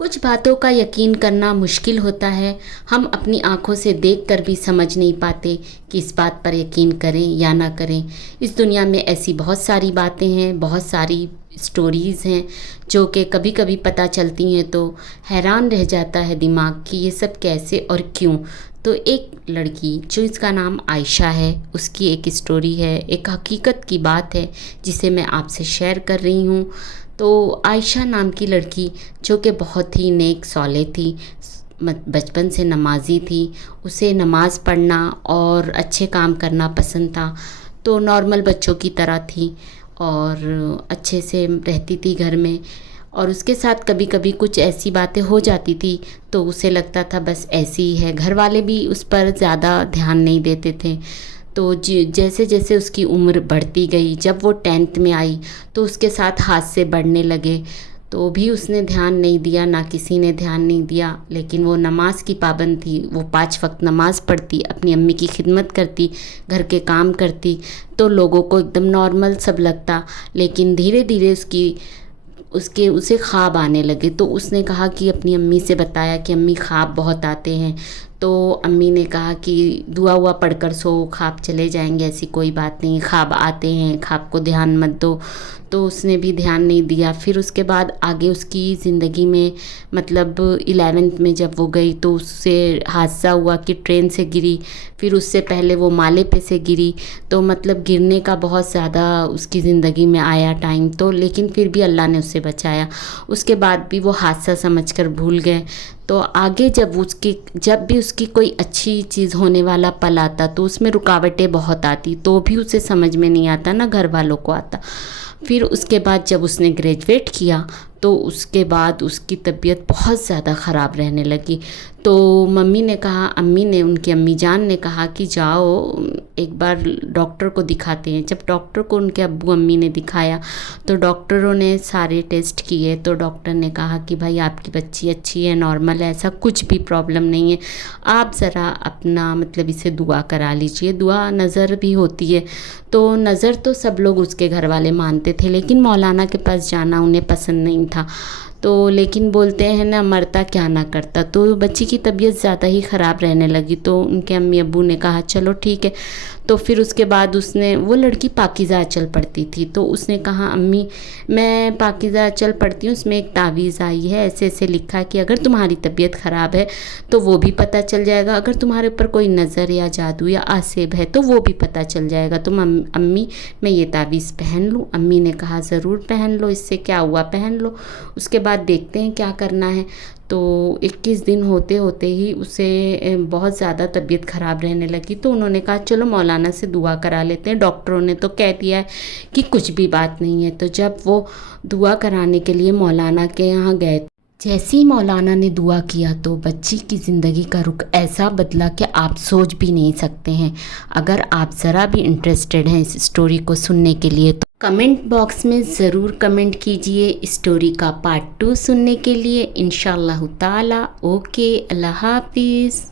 कुछ बातों का यकीन करना मुश्किल होता है। हम अपनी आँखों से देखकर भी समझ नहीं पाते कि इस बात पर यकीन करें या ना करें। इस दुनिया में ऐसी बहुत सारी बातें हैं, बहुत सारी स्टोरीज़ हैं जो कि कभी कभी पता चलती हैं तो हैरान रह जाता है दिमाग कि ये सब कैसे और क्यों। तो एक लड़की जो इसका नाम आयशा है, उसकी एक स्टोरी है, एक हकीकत की बात है जिसे मैं आपसे शेयर कर रही हूँ। तो आयशा नाम की लड़की जो कि बहुत ही नेक सौले थी, बचपन से नमाज़ी थी। उसे नमाज़ पढ़ना और अच्छे काम करना पसंद था। तो नॉर्मल बच्चों की तरह थी और अच्छे से रहती थी घर में। और उसके साथ कभी कभी कुछ ऐसी बातें हो जाती थी तो उसे लगता था बस ऐसी ही है। घर वाले भी उस पर ज़्यादा ध्यान नहीं देते थे। तो जैसे जैसे उसकी उम्र बढ़ती गई, जब वो 10th में आई तो उसके साथ हादसे बढ़ने लगे। तो भी उसने ध्यान नहीं दिया, ना किसी ने ध्यान नहीं दिया। लेकिन वो नमाज की पाबंद थी, वो 5 वक्त नमाज़ पढ़ती, अपनी अम्मी की खिदमत करती, घर के काम करती। तो लोगों को एकदम नॉर्मल सब लगता। लेकिन धीरे धीरे उसे ख्वाब आने लगे। तो उसने कहा कि अपनी अम्मी से बताया कि अम्मी ख्वाब बहुत आते हैं। तो अम्मी ने कहा कि दुआ हुआ पढ़कर सो, ख्वाब चले जाएंगे, ऐसी कोई बात नहीं, ख्वाब आते हैं, ख्वाब को ध्यान मत दो। तो उसने भी ध्यान नहीं दिया। फिर उसके बाद आगे उसकी ज़िंदगी में मतलब 11th में जब वो गई तो उससे हादसा हुआ कि ट्रेन से गिरी। फिर उससे पहले वो माले पे से गिरी। तो मतलब गिरने का बहुत ज़्यादा उसकी ज़िंदगी में आया टाइम। तो लेकिन फिर भी अल्लाह ने उससे बचाया। उसके बाद भी वो हादसा समझकर भूल गए। तो आगे जब भी उसकी कोई अच्छी चीज़ होने वाला पल आता तो उसमें रुकावटें बहुत आती, तो भी उसे समझ में नहीं आता, ना घर वालों को आता। फिर उसके बाद जब उसने ग्रेजुएट किया तो उसके बाद उसकी तबीयत बहुत ज़्यादा ख़राब रहने लगी। तो उनकी अम्मी जान ने कहा कि जाओ एक बार डॉक्टर को दिखाते हैं। जब डॉक्टर को उनके अब्बू अम्मी ने दिखाया तो डॉक्टरों ने सारे टेस्ट किए। तो डॉक्टर ने कहा कि भाई आपकी बच्ची अच्छी है, नॉर्मल है, ऐसा कुछ भी प्रॉब्लम नहीं है। आप ज़रा अपना मतलब इसे दुआ करा लीजिए। दुआ नज़र भी होती है। तो नज़र तो सब लोग उसके घर वाले मानते थे, लेकिन मौलाना के पास जाना उन्हें पसंद नहीं था। तो लेकिन बोलते हैं ना, मरता क्या ना करता। तो बच्ची की तबीयत ज़्यादा ही ख़राब रहने लगी। तो उनके अम्मी अब्बू ने कहा चलो ठीक है। तो फिर उसके बाद वो लड़की पाकीज़ा अचल पढ़ती थी। तो उसने कहा अम्मी मैं पाकीज़ा अचल पढ़ती हूँ, उसमें एक तावीज़ आई है, ऐसे ऐसे लिखा है कि अगर तुम्हारी तबीयत ख़राब है तो वो भी पता चल जाएगा, अगर तुम्हारे ऊपर कोई नज़र या जादू या आसेब है तो वो भी पता चल जाएगा। तो अम्मी मैं ये तावीज़ पहन लूँ? अम्मी ने कहा ज़रूर पहन लो, इससे क्या हुआ, पहन लो, उसके बाद देखते हैं क्या करना है। तो 21 दिन होते होते ही उसे बहुत ज़्यादा तबीयत ख़राब रहने लगी। तो उन्होंने कहा चलो मौलाना से दुआ करा लेते हैं। डॉक्टरों ने तो कह दिया है कि कुछ भी बात नहीं है। तो जब वो दुआ कराने के लिए मौलाना के यहाँ गए, जैसे ही मौलाना ने दुआ किया तो बच्ची की ज़िंदगी का रुख ऐसा बदला कि आप सोच भी नहीं सकते हैं। अगर आप ज़रा भी इंटरेस्टेड हैं इस स्टोरी को सुनने के लिए तो कमेंट बॉक्स में ज़रूर कमेंट कीजिए स्टोरी का पार्ट 2 सुनने के लिए इंशाअल्लाह ताला। ओके, अल्लाह हाफिज़।